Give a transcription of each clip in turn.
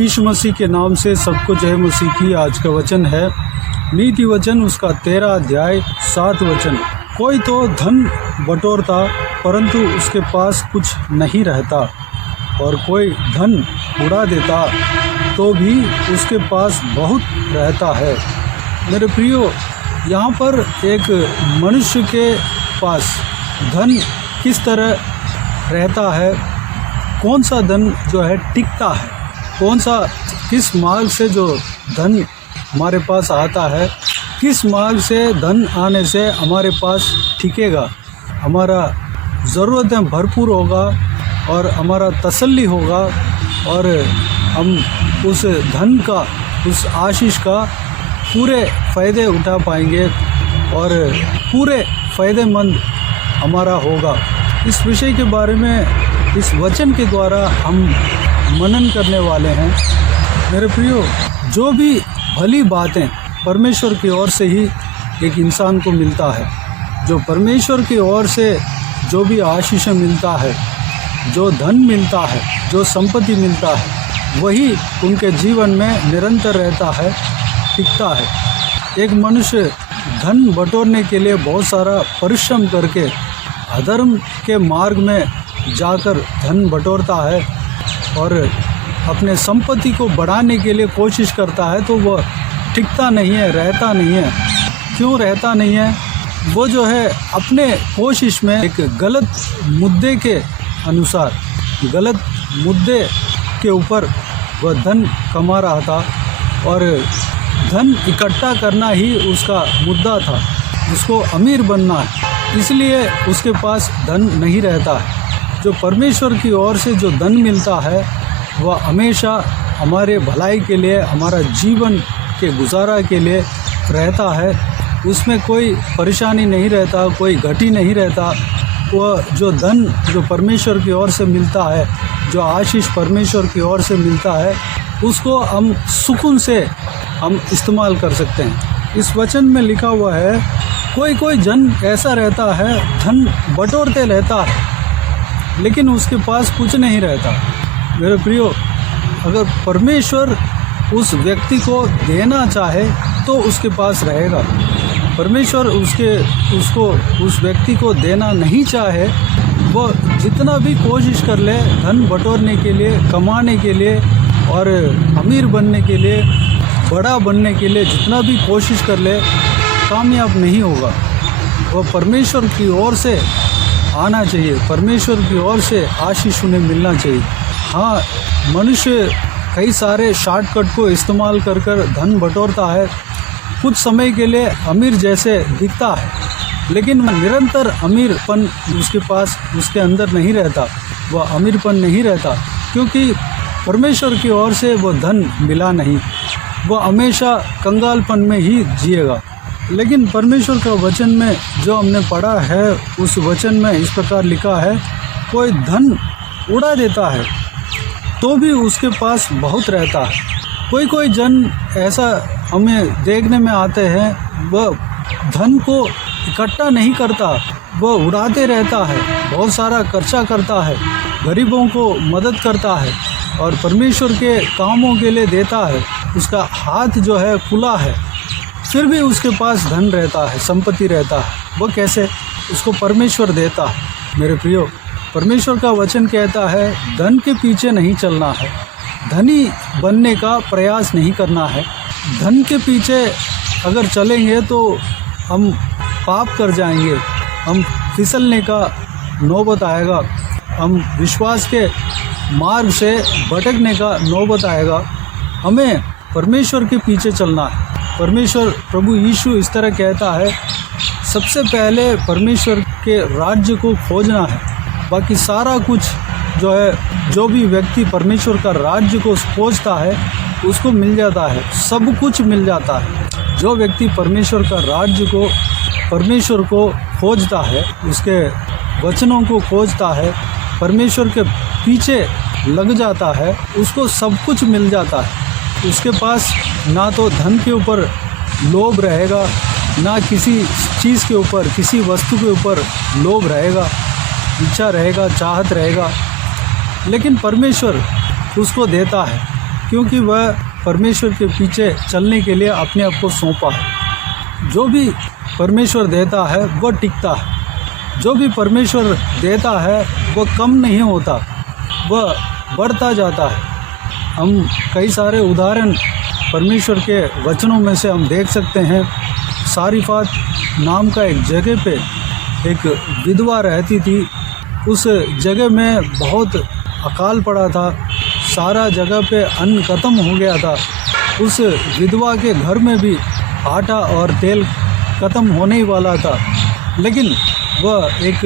यीशु मसीह के नाम से सबको जय मसीह की। आज का वचन है नीति वचन उसका 13 अध्याय 7 वचन। कोई तो धन बटोरता परंतु उसके पास कुछ नहीं रहता, और कोई धन उड़ा देता तो भी उसके पास बहुत रहता है। मेरे प्रियो, यहाँ पर एक मनुष्य के पास धन किस तरह रहता है, कौन सा धन जो है टिकता है, किस मार्ग से जो धन हमारे पास आता है, किस मार्ग से धन आने से हमारे पास टिकेगा, हमारा ज़रूरतें भरपूर होगा और हमारा तसल्ली होगा, और हम उस धन का, उस आशीष का पूरे फ़ायदे उठा पाएंगे और पूरे फ़ायदेमंद हमारा होगा। इस विषय के बारे में इस वचन के द्वारा हम मनन करने वाले हैं। मेरे प्रियो, जो भी भली बातें परमेश्वर की ओर से ही एक इंसान को मिलता है, जो परमेश्वर की ओर से जो भी आशीष मिलता है, जो धन मिलता है, जो संपत्ति मिलता है, वही उनके जीवन में निरंतर रहता है, टिकता है। एक मनुष्य धन बटोरने के लिए बहुत सारा परिश्रम करके अधर्म के मार्ग में जाकर धन बटोरता है और अपने संपत्ति को बढ़ाने के लिए कोशिश करता है, तो वह टिकता नहीं है, रहता नहीं है। क्यों रहता नहीं है? वो जो है अपने कोशिश में एक गलत मुद्दे के अनुसार, गलत मुद्दे के ऊपर वह धन कमा रहा था, और धन इकट्ठा करना ही उसका मुद्दा था। उसको अमीर बनना है, इसलिए उसके पास धन नहीं रहता है। जो परमेश्वर की ओर से जो धन मिलता है वह हमेशा हमारे भलाई के लिए, हमारा जीवन के गुजारा के लिए रहता है। उसमें कोई परेशानी नहीं रहता, कोई घटी नहीं रहता। वह जो धन जो परमेश्वर की ओर से मिलता है, जो आशीष परमेश्वर की ओर से मिलता है, उसको हम सुकून से हम इस्तेमाल कर सकते हैं। इस वचन में लिखा हुआ है, कोई जन ऐसा रहता है, धन बटोरते रहता है लेकिन उसके पास कुछ नहीं रहता। मेरे प्रियो, अगर परमेश्वर उस व्यक्ति को देना चाहे तो उसके पास रहेगा। परमेश्वर उसको उस व्यक्ति को देना नहीं चाहे, वह जितना भी कोशिश कर ले धन बटोरने के लिए, कमाने के लिए और अमीर बनने के लिए, बड़ा बनने के लिए जितना भी कोशिश कर ले, कामयाब नहीं होगा। वह परमेश्वर की ओर से आना चाहिए, परमेश्वर की ओर से आशीष उन्हें मिलना चाहिए। हाँ, मनुष्य कई सारे शॉर्टकट को इस्तेमाल कर धन बटोरता है, कुछ समय के लिए अमीर जैसे दिखता है, लेकिन निरंतर अमीरपन उसके पास, उसके अंदर नहीं रहता, वह अमीरपन नहीं रहता, क्योंकि परमेश्वर की ओर से वह धन मिला नहीं। वह हमेशा कंगालपन में ही जिएगा। लेकिन परमेश्वर का वचन में जो हमने पढ़ा है, उस वचन में इस प्रकार लिखा है, कोई धन उड़ा देता है तो भी उसके पास बहुत रहता है। कोई जन ऐसा हमें देखने में आते हैं, वह धन को इकट्ठा नहीं करता, वह उड़ाते रहता है, बहुत सारा खर्चा करता है, गरीबों को मदद करता है और परमेश्वर के कामों के लिए देता है। उसका हाथ जो है खुला है, फिर भी उसके पास धन रहता है, संपत्ति रहता है। वो कैसे? उसको परमेश्वर देता है। मेरे प्रियो, परमेश्वर का वचन कहता है, धन के पीछे नहीं चलना है, धनी बनने का प्रयास नहीं करना है। धन के पीछे अगर चलेंगे तो हम पाप कर जाएंगे, हम फिसलने का नौबत आएगा, हम विश्वास के मार्ग से भटकने का नौबत आएगा। हमें परमेश्वर के पीछे चलना है। परमेश्वर प्रभु यीशु इस तरह कहता है, सबसे पहले परमेश्वर के राज्य को खोजना है, बाकी सारा कुछ जो है, जो भी व्यक्ति परमेश्वर का राज्य को खोजता है उसको मिल जाता है, सब कुछ मिल जाता है। जो व्यक्ति परमेश्वर का राज्य को, परमेश्वर को खोजता है, उसके वचनों को खोजता है, परमेश्वर के पीछे लग जाता है, उसको सब कुछ मिल जाता है। उसके पास ना तो धन के ऊपर लोभ रहेगा, ना किसी चीज़ के ऊपर, किसी वस्तु के ऊपर लोभ रहेगा, इच्छा रहेगा, चाहत रहेगा। लेकिन परमेश्वर उसको देता है, क्योंकि वह परमेश्वर के पीछे चलने के लिए अपने आप को सौंपा है। जो भी परमेश्वर देता है वह टिकता है, जो भी परमेश्वर देता है वह कम नहीं होता, वह बढ़ता जाता है। हम कई सारे उदाहरण परमेश्वर के वचनों में से हम देख सकते हैं। सारीफात नाम का एक जगह पे एक विधवा रहती थी। उस जगह में बहुत अकाल पड़ा था, सारा जगह पे अन्न ख़त्म हो गया था। उस विधवा के घर में भी आटा और तेल ख़त्म होने ही वाला था, लेकिन वह एक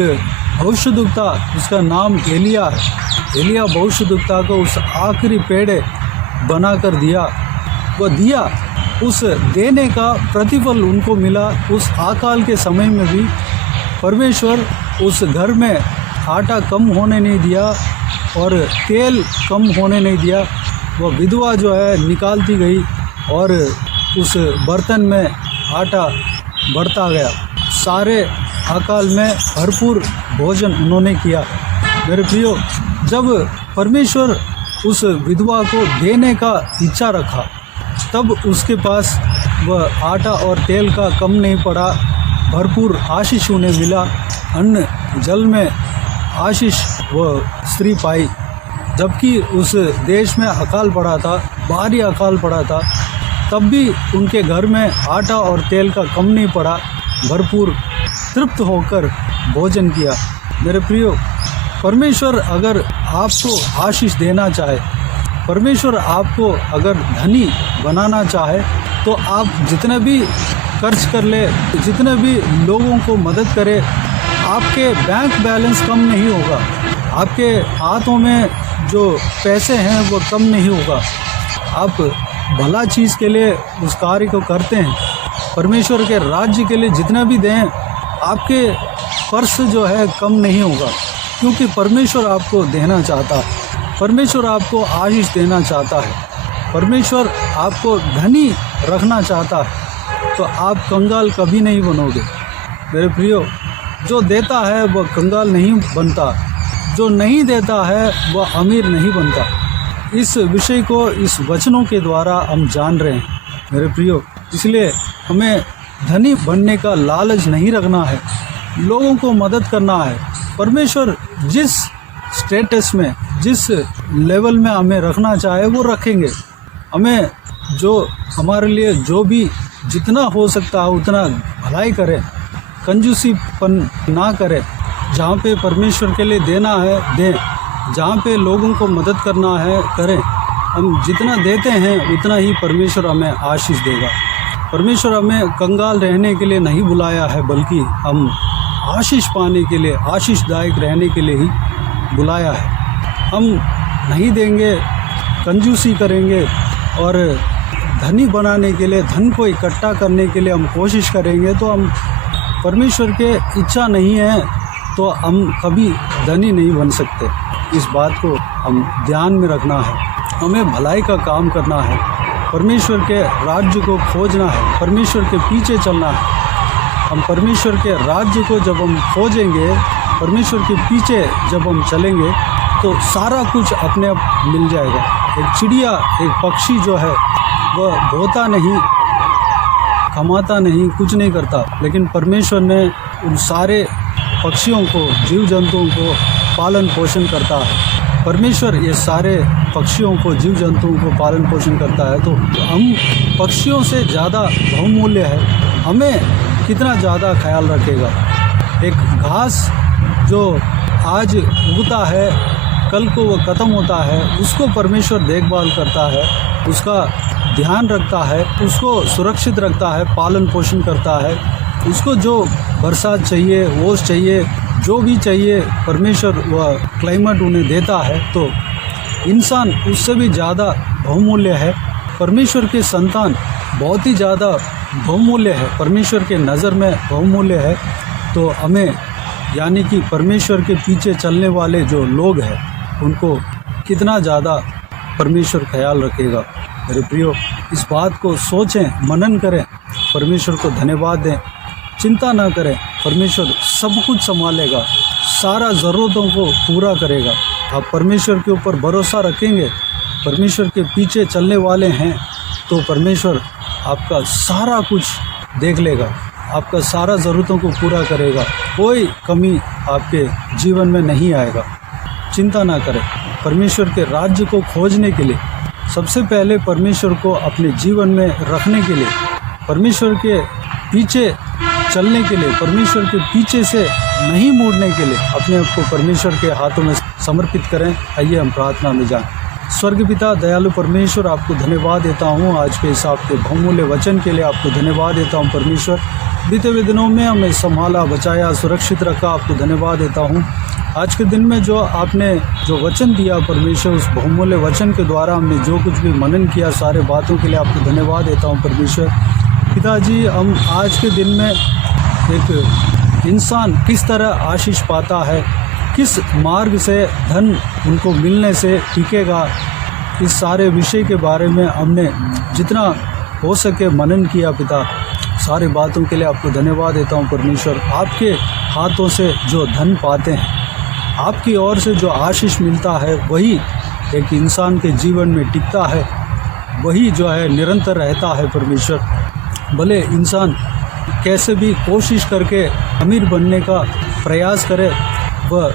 भविष्यद्वक्ता, उसका नाम एलिया है। एलिया भविष्यद्वक्ता को उस आखिरी पेड़ बना कर दिया। वह दिया, उस देने का प्रतिफल उनको मिला। उस अकाल के समय में भी परमेश्वर उस घर में आटा कम होने नहीं दिया और तेल कम होने नहीं दिया। वह विधवा जो है निकालती गई और उस बर्तन में आटा बढ़ता गया। सारे अकाल में भरपूर भोजन उन्होंने किया। मेरे प्रियो, जब परमेश्वर उस विधवा को देने का इच्छा रखा, तब उसके पास वह आटा और तेल का कम नहीं पड़ा, भरपूर आशीष उन्हें मिला। अन्न जल में आशीष वह स्त्री पाई। जबकि उस देश में अकाल पड़ा था, भारी अकाल पड़ा था, तब भी उनके घर में आटा और तेल का कम नहीं पड़ा, भरपूर तृप्त होकर भोजन किया। मेरे प्रियो, परमेश्वर अगर आपको आशीष देना चाहे, परमेश्वर आपको अगर धनी बनाना चाहे, तो आप जितने भी खर्च कर ले, जितने भी लोगों को मदद करे, आपके बैंक बैलेंस कम नहीं होगा, आपके हाथों में जो पैसे हैं वो कम नहीं होगा। आप भला चीज़ के लिए उस कार्य को करते हैं, परमेश्वर के राज्य के लिए जितना भी दें, आपके पर्स जो है कम नहीं होगा, क्योंकि परमेश्वर आपको देना चाहता है, परमेश्वर आपको आशीष देना चाहता है, परमेश्वर आपको धनी रखना चाहता है। तो आप कंगाल कभी नहीं बनोगे। मेरे प्रियो, जो देता है वह कंगाल नहीं बनता, जो नहीं देता है वह अमीर नहीं बनता। इस विषय को इस वचनों के द्वारा हम जान रहे हैं मेरे प्रियो। इसलिए हमें धनी बनने का लालच नहीं रखना है, लोगों को मदद करना है। परमेश्वर जिस स्टेटस में, जिस लेवल में हमें रखना चाहे वो रखेंगे। हमें जो हमारे लिए जो भी जितना हो सकता है उतना भलाई करें, कंजूसीपन ना करें। जहाँ पे परमेश्वर के लिए देना है दें, जहाँ पे लोगों को मदद करना है करें। हम जितना देते हैं उतना ही परमेश्वर हमें आशीष देगा। परमेश्वर हमें कंगाल रहने के लिए नहीं बुलाया है, बल्कि हम आशीष पाने के लिए, आशीषदायक रहने के लिए ही बुलाया है। हम नहीं देंगे, कंजूसी करेंगे और धनी बनाने के लिए, धन को इकट्ठा करने के लिए हम कोशिश करेंगे, तो हम परमेश्वर के इच्छा नहीं है तो हम कभी धनी नहीं बन सकते। इस बात को हम ध्यान में रखना है। हमें भलाई का काम करना है, परमेश्वर के राज्य को खोजना है, परमेश्वर के पीछे चलना है। हम परमेश्वर के राज्य को जब हम खोजेंगे, परमेश्वर के पीछे जब हम चलेंगे, तो सारा कुछ अपने आप मिल जाएगा। एक चिड़िया, एक पक्षी जो है वह बोता नहीं, कमाता नहीं, कुछ नहीं करता, लेकिन परमेश्वर ने उन सारे पक्षियों को, जीव जंतुओं को पालन पोषण करता है। परमेश्वर ये सारे पक्षियों को, जीव जंतुओं को पालन पोषण करता है। तो हम पक्षियों से ज़्यादा बहुमूल्य है, हमें कितना ज़्यादा ख्याल रखेगा। एक घास जो आज उगता है, कल को वो ख़त्म होता है, उसको परमेश्वर देखभाल करता है, उसका ध्यान रखता है, उसको सुरक्षित रखता है, पालन पोषण करता है। उसको जो बरसात चाहिए, ओस चाहिए, जो भी चाहिए परमेश्वर वह क्लाइमेट उन्हें देता है। तो इंसान उससे भी ज़्यादा बहुमूल्य है। परमेश्वर के संतान बहुत ही ज़्यादा बहुमूल्य है, परमेश्वर के नज़र में बहुमूल्य है। तो हमें, यानी कि परमेश्वर के पीछे चलने वाले जो लोग हैं, उनको कितना ज़्यादा परमेश्वर ख्याल रखेगा। मेरे प्रियो, इस बात को सोचें, मनन करें, परमेश्वर को धन्यवाद दें, चिंता ना करें। परमेश्वर सब कुछ संभालेगा, सारा ज़रूरतों को पूरा करेगा। आप परमेश्वर के ऊपर भरोसा रखेंगे परमेश्वर के पीछे चलने वाले हैं तो परमेश्वर आपका सारा कुछ देख लेगा, आपका सारा ज़रूरतों को पूरा करेगा, कोई कमी आपके जीवन में नहीं आएगा। चिंता ना करें। परमेश्वर के राज्य को खोजने के लिए, सबसे पहले परमेश्वर को अपने जीवन में रखने के लिए, परमेश्वर के पीछे चलने के लिए, परमेश्वर के पीछे से नहीं मुड़ने के लिए अपने आप को परमेश्वर के हाथों में समर्पित करें। आइए हम प्रार्थना में जाएं। स्वर्ग पिता दयालु परमेश्वर, आपको धन्यवाद देता हूँ आज के इस आपके बहुमूल्य वचन के लिए। आपको धन्यवाद देता हूँ परमेश्वर, बीते हुए दिनों में हमें संभाला, बचाया, सुरक्षित रखा। आपको धन्यवाद देता हूँ आज के दिन में जो आपने जो वचन दिया परमेश्वर, उस बहुमूल्य वचन के द्वारा हमने जो कुछ भी मनन किया, सारे बातों के लिए आपको धन्यवाद देता हूँ परमेश्वर। पिताजी, हम आज के दिन में एक इंसान किस तरह आशीष पाता है, किस मार्ग से धन उनको मिलने से टिकेगा, इस सारे विषय के बारे में हमने जितना हो सके मनन किया पिता। सारी बातों के लिए आपको धन्यवाद देता हूँ परमेश्वर। आपके हाथों से जो धन पाते हैं, आपकी ओर से जो आशीष मिलता है, वही एक इंसान के जीवन में टिकता है, वही जो है निरंतर रहता है परमेश्वर। भले इंसान कैसे भी कोशिश करके अमीर बनने का प्रयास करे, वह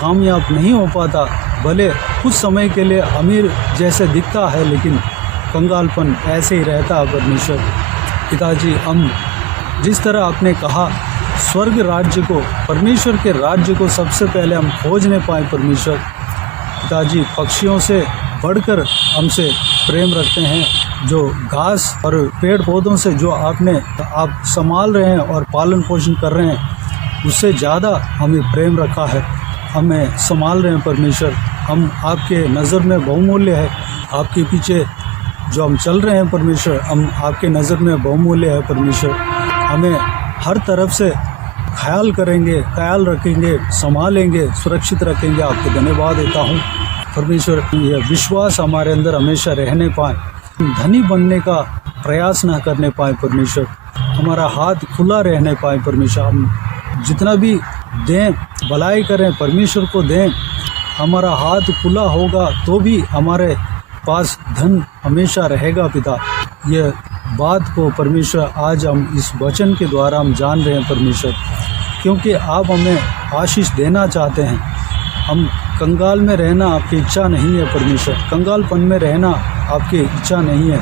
कामयाब नहीं हो पाता। भले कुछ समय के लिए अमीर जैसे दिखता है, लेकिन कंगालपन ऐसे ही रहता है परमेश्वर। पिताजी, हम जिस तरह आपने कहा स्वर्ग राज्य को, परमेश्वर के राज्य को सबसे पहले हम खोजने पाए परमेश्वर। पिताजी, पक्षियों से बढ़कर हमसे प्रेम रखते हैं, जो घास और पेड़ पौधों से जो आप संभाल रहे हैं और पालन पोषण कर रहे हैं, उससे ज़्यादा हमें प्रेम रखा है, हमें संभाल रहे हैं परमेश्वर। हम आपके नज़र में बहुमूल्य है, आपके पीछे जो हम चल रहे हैं परमेश्वर, हम आपके नज़र में बहुमूल्य है परमेश्वर। हमें हर तरफ से ख्याल करेंगे, ख्याल रखेंगे, संभालेंगे, सुरक्षित रखेंगे। आपको धन्यवाद देता हूँ परमेश्वर। यह विश्वास हमारे अंदर हमेशा रहने पाए, धनी बनने का प्रयास ना करने पाए परमेश्वर, हमारा हाथ खुला रहने पाए परमेश्वर। हम जितना भी दें, भलाई करें, परमेश्वर को दें, हमारा हाथ खुला होगा तो भी हमारे पास धन हमेशा रहेगा पिता। यह बात को परमेश्वर आज हम इस वचन के द्वारा हम जान रहे हैं परमेश्वर, क्योंकि आप हमें आशीष देना चाहते हैं। हम कंगाल में रहना आपकी इच्छा नहीं है परमेश्वर, कंगालपन में रहना आपकी इच्छा नहीं है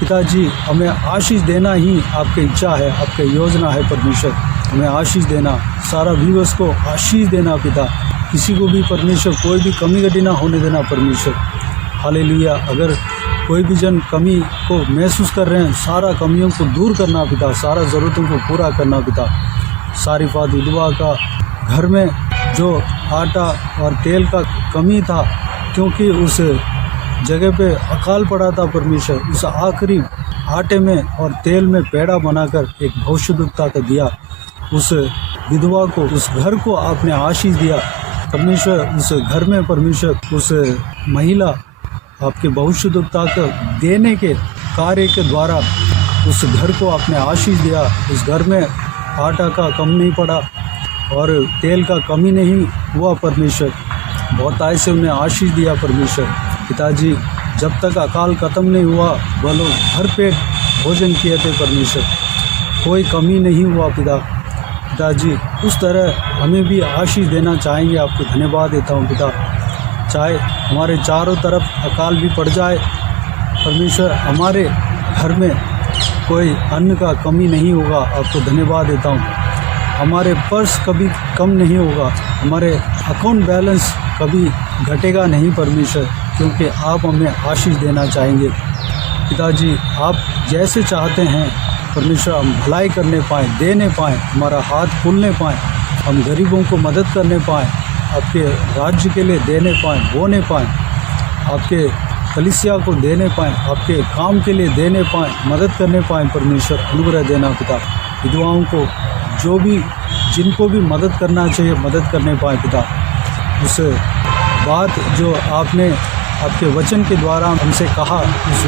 पिताजी। हमें आशीष देना ही आपकी इच्छा है, आपकी योजना है परमेश्वर। हमें आशीष देना, सारा व्यूअर्स को आशीष देना पिता, किसी को भी परमेश्वर कोई भी कमी घटी ना होने देना परमेश्वर। हालेलुया। अगर कोई भी जन कमी को महसूस कर रहे हैं, सारा कमियों को दूर करना पिता, सारा ज़रूरतों को पूरा करना पिता। सारीफात विधवा का घर में जो आटा और तेल का कमी था, क्योंकि उस जगह पे अकाल पड़ा था परमेश्वर, उस आखिरी आटे में और तेल में पेड़ा बनाकर एक भविष्यद्वक्ता को दिया। उस विधवा को, उस घर को आपने आशीष दिया परमेश्वर। उस घर में परमेश्वर, उस महिला आपके भविष्यद्वक्ता को देने के कार्य के द्वारा उस घर को आपने आशीष दिया। उस घर में आटा का कम नहीं पड़ा और तेल का कमी नहीं हुआ परमेश्वर। बहुत आय से उन्हें आशीष दिया परमेश्वर। पिताजी, जब तक अकाल ख़त्म नहीं हुआ, वह लोग भरपेट भोजन किए थे परमेश्वर, कोई कमी नहीं हुआ पिताजी। उस तरह हमें भी आशीष देना चाहेंगे। आपको धन्यवाद देता हूँ पिता। चाहे हमारे चारों तरफ अकाल भी पड़ जाए परमेश्वर, हमारे घर में कोई अन्न का कमी नहीं होगा। आपको धन्यवाद देता हूँ। हमारे पर्स कभी कम नहीं होगा, हमारे अकाउंट बैलेंस कभी घटेगा नहीं परमेश्वर, क्योंकि आप हमें आशीष देना चाहेंगे पिताजी। आप जैसे चाहते हैं परमेश्वर, हम भलाई करने पाएँ, देने पाएँ, हमारा हाथ खुलने पाएँ, हम गरीबों को मदद करने पाएँ, आपके राज्य के लिए देने पाएँ, बोने पाएँ, आपके कलीसिया को देने पाएँ, आपके काम के लिए देने पाएँ, मदद करने पाएँ परमेश्वर। अनुग्रह देना पिता। विधवाओं को, जो भी जिनको भी मदद करना चाहिए, मदद करने पाएँ पिता। उस बात जो आपने आपके वचन के द्वारा हमसे कहा, उस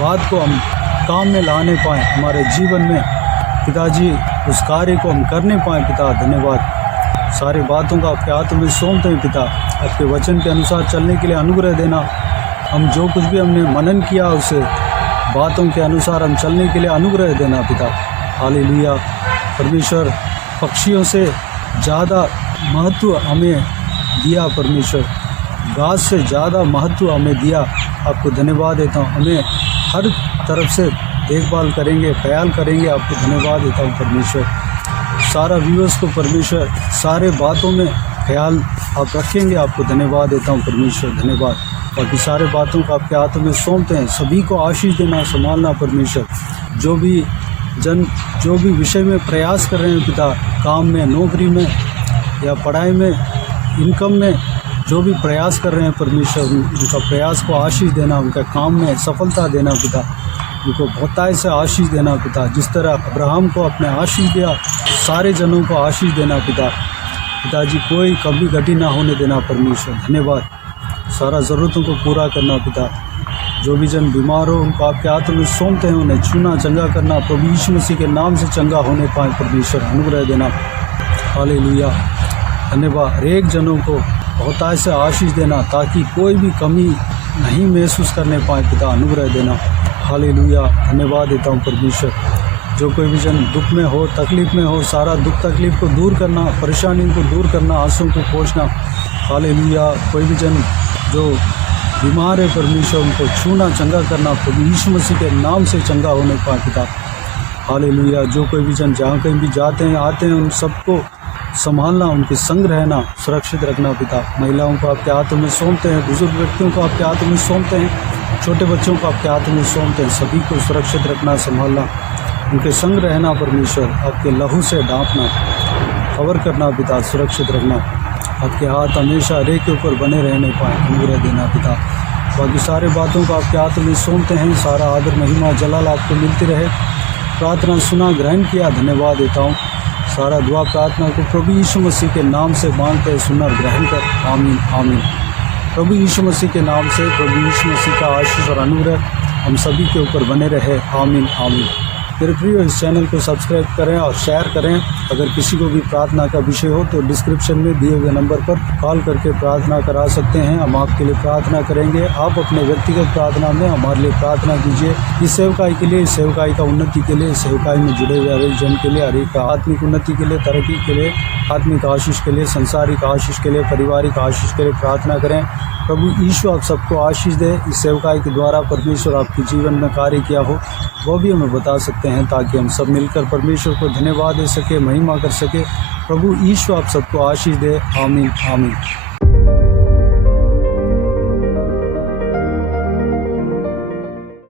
बात को हम काम में लाने पाएँ हमारे जीवन में पिताजी, उस कार्य को हम करने पाएँ पिता। धन्यवाद। सारी बातों का आपके हाथों में सौंपते हैं पिता। आपके वचन के अनुसार चलने के लिए अनुग्रह देना, हम जो कुछ भी हमने मनन किया उसे बातों के अनुसार हम चलने के लिए अनुग्रह देना पिता। हालेलुया। परमेश्वर पक्षियों से ज़्यादा महत्व हमें दिया, परमेश्वर घास से ज़्यादा महत्व हमें दिया। आपको धन्यवाद देता हूँ। हमें हर तरफ से देखभाल करेंगे, ख्याल करेंगे। आपको धन्यवाद देता हूँ परमेश्वर। सारा व्यूअर्स को परमेश्वर सारे बातों में ख्याल आप रखेंगे। आपको धन्यवाद देता हूँ परमेश्वर। धन्यवाद। बाकी सारे बातों को आपके हाथों में सौंपते हैं। सभी को आशीष देना, संभालना परमेश्वर। जो भी विषय में प्रयास कर रहे हैं पिता, काम में, नौकरी में या पढ़ाई में, इनकम में जो भी प्रयास कर रहे हैं परमेश्वर, उनका प्रयास को आशीष देना, उनका काम में सफलता देना पिता। उनको बहुतायत से आशीष देना पिता। जिस तरह अब्राहम को अपने आशीष दिया, सारे जनों को आशीष देना पिताजी। कोई कभी घटी ना होने देना परमेश्वर। धन्यवाद। सारा ज़रूरतों को पूरा करना पिता। जो भी जन बीमार हो उनको आपके हाथों में सौंपते हैं। उन्हें छूना, चंगा करना, प्रभु यीशु मसीह के नाम से चंगा होने पाए परमेश्वर। अनुग्रह देना। हालेलुया। धन्यवाद। हर एक जनों को बहुतायत से आशीष देना ताकि कोई भी कमी नहीं महसूस करने पाए पिता। अनुग्रह देना। हालेलुया। धन्यवाद देता हूँ परमेश्वर। जो कोई भी जन दुख में हो, तकलीफ़ में हो, सारा दुख तकलीफ़ को दूर करना, परेशानी को दूर करना, आंसू को पोंछना। हालेलुया। कोई भी जन जो बीमार है परमेश्वर, उनको छूना, चंगा करना, प्रभु यीशु मसीह के नाम से चंगा होने पाए पिता। हालेलुया। जो कोई भी जन जहाँ कहीं भी जाते हैं, आते हैं, उन सबको संभालना, उनके संग रहना, सुरक्षित रखना पिता। महिलाओं को आपके हाथों में सौंपते हैं, बुजुर्ग व्यक्तियों को आपके हाथों में सौंपते हैं, छोटे बच्चों को आपके हाथों में सौंपते हैं। सभी को सुरक्षित रखना, संभालना, उनके संग रहना परमेश्वर। आपके लहू से ढांपना, कवर करना पिता, सुरक्षित रखना। आपके हाथ हमेशा रेख के ऊपर बने रहने पाए। अनुग्रह देना पिता। बाकी सारे बातों को आपके हाथों में सौंपते हैं। सारा आदर, महिमा, जलाल आपको मिलती रहे। प्रार्थना सुना, ग्रहण किया, धन्यवाद देता हूँ। सारा दुआ प्रार्थना को प्रभु यीशु मसीह के नाम से मांगते हैं, सुना, ग्रहण कर। आमीन, आमीन। प्रभु यीशु मसीह के नाम से प्रभु यीशु मसीह का आशीष और अनुग्रह हम सभी के ऊपर बने रहे। आमीन, आमीन। मेरे प्रिय, इस चैनल को सब्सक्राइब करें और शेयर करें। अगर किसी को भी प्रार्थना का विषय हो तो डिस्क्रिप्शन में दिए हुए नंबर पर कॉल करके प्रार्थना करा सकते हैं। हम आपके लिए प्रार्थना करेंगे। आप अपने व्यक्तिगत प्रार्थना में हमारे लिए प्रार्थना कीजिए। इस सेवकाई के लिए, इस सेवकाई का उन्नति के लिए, सेवकाई में जुड़े हुए हर एक जन के लिए, हर एक का आत्मिक उन्नति के लिए, तरक्की के लिए, आत्मिक आशीष के लिए, संसारिक आशीष के लिए, पारिवारिक आशीष के लिए प्रार्थना करें। प्रभु यीशु आप सबको आशीष दे। इस सेवकाई के द्वारा परमेश्वर आपके जीवन में कार्य किया हो वो भी हमें बता सकते हैं, ताकि हम सब मिलकर परमेश्वर को धन्यवाद दे सके, महिमा कर सके। प्रभु यीशु आप सबको आशीष दे। आमीन, आमीन।